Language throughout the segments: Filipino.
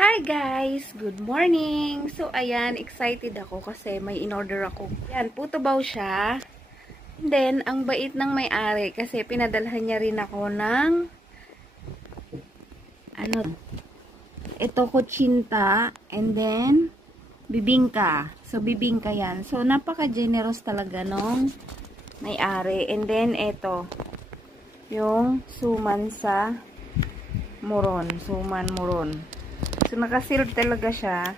Hi guys! Good morning! So, ayan, excited ako kasi may in-order ako. Ayan, puto baw siya. And then, ang bait ng may-ari kasi pinadalhan niya rin ako ng ito kutsinta and then bibingka. So, bibingka yan. So, napaka-generous talaga nung may-ari. And then, ito yung suman sa muron. Suman muron. So, naka-sealed talaga siya.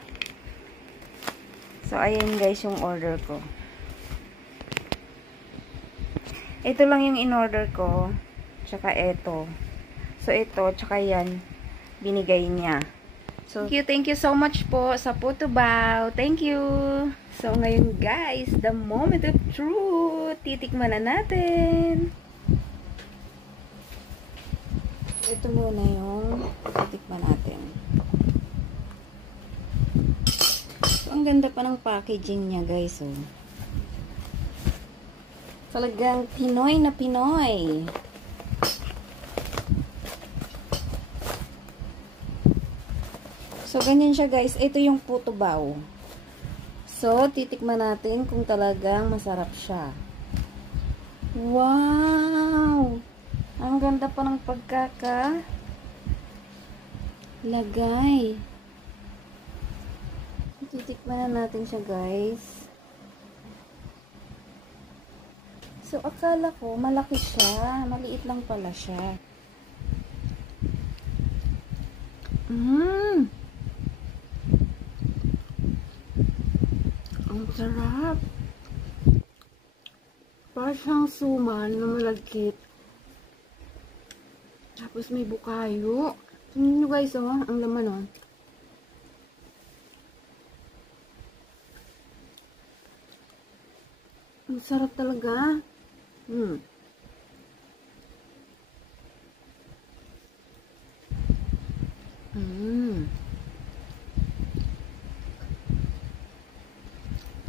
So, ayan guys yung order ko. Ito lang yung in-order ko. Tsaka ito. So, ito, tsaka yan, binigay niya. So, thank you so much po sa puto baw. Thank you! So, ngayon guys, the moment of truth. Titikman na natin. Ito muna yung titikman natin. Ang ganda pa ng packaging niya, guys. Oh. Talagang Pinoy na Pinoy. So, ganyan siya, guys. Ito yung puto baw. So, titikman natin kung talagang masarap siya. Wow! Ang ganda pa ng pagkaka-lagay. Titikman na natin siya, guys. So, akala ko malaki siya. Maliit lang pala siya. Ang sarap. Parang siyang suman na malagkit. Tapos may bukayo. Tingnan nyo, guys, oh. Ang laman, oh. Ang sarap talaga.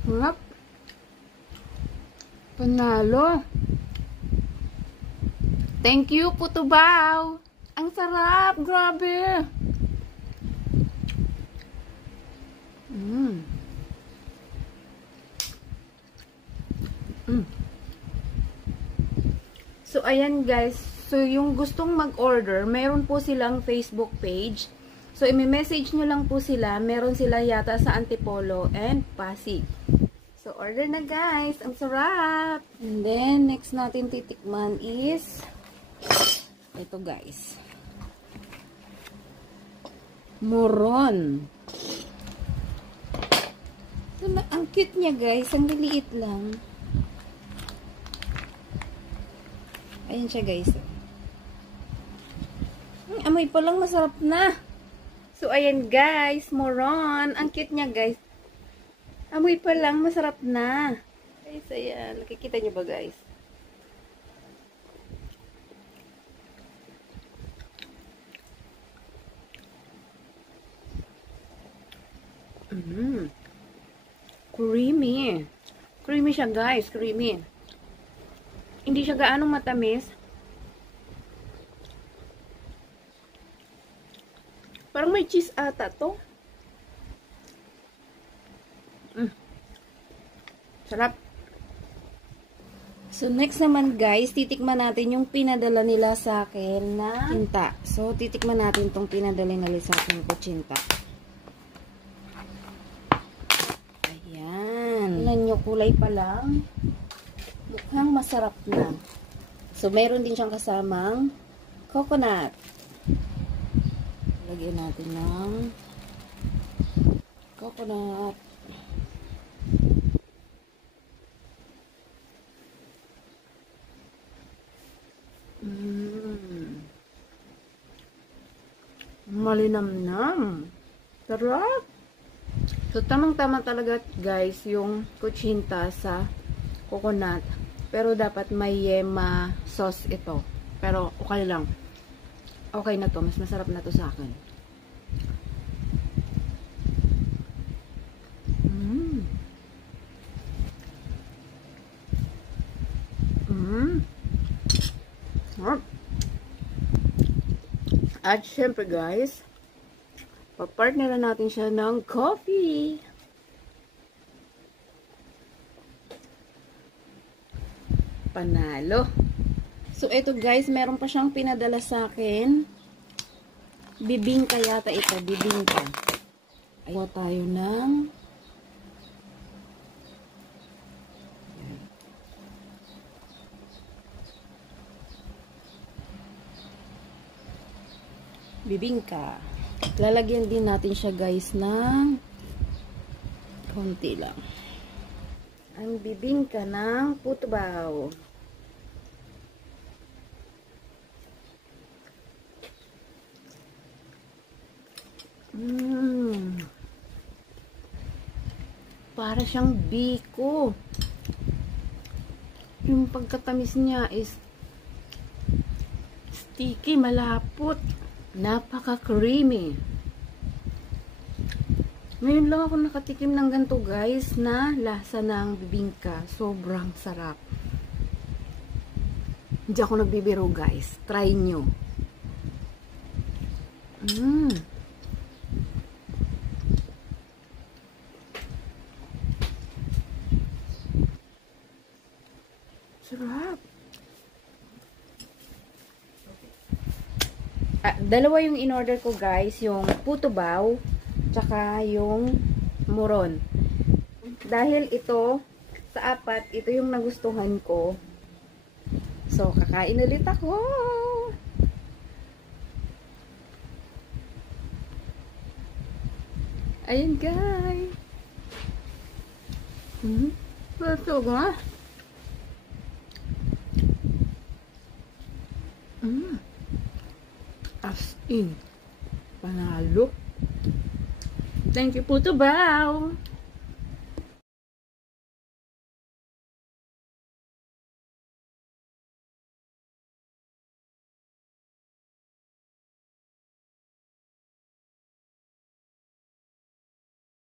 Sarap. Panalo. Thank you, puto baw. Ang sarap. Grabe. So, ayan guys. So, yung gustong mag-order, meron po silang Facebook page. So, i-message nyo lang po sila. Meron sila yata sa Antipolo and Pasig. So, order na guys. Ang sarap! And then, next natin titikman is ito guys. Moron. So, ang cute niya guys. Ang liliit lang. Ayan siya guys. Amoy pa lang masarap na. So ayan guys, moron. Ang cute niya guys. Amoy pa lang masarap na. Guys, ayan. Nakikita niyo ba guys? Creamy. Creamy siya guys, creamy. Hindi siya gaanong matamis. Parang may cheese ata to. Sarap. So, next naman guys, titikman natin yung pinadala nila sa akin na kutsinta. So, titikman natin tong pinadala nila sa akin na kutsinta. Ayan. Tingnan nyo, kulay pa lang. Mukhang masarap na. So, meron din siyang kasamang coconut. Lagyan natin ng coconut. Malinamnam. Sarap. So, tamang-tama talaga guys yung kutsinta sa coconut. Pero dapat may yema sauce ito. Pero okay lang. Okay na to. Mas masarap na to sa akin. At syempre guys, papartneran natin siya ng coffee. Panalo. So, ito guys, meron pa siyang pinadala sa akin. Bibingka yata ito. Bibingka. Ayaw tayo ng bibingka. Lalagyan din natin siya guys ng konti lang. Ang bibingka ng putubaw. Para siyang biko. Yung pagkatamis niya is sticky, malapot. Napaka-creamy. Ngayon lang ako nakatikim ng ganito guys na lasa ng bibingka. Sobrang sarap. Hindi ako nagbibiro guys. Try nyo. Sarap. Dalawa yung in-order ko guys, yung putubaw tsaka yung muron. Dahil ito sa apat, ito yung nagustuhan ko. So, kakain ulit ako. Ayun guys. Ito nga. As in, panalo. Thank you, putubaw.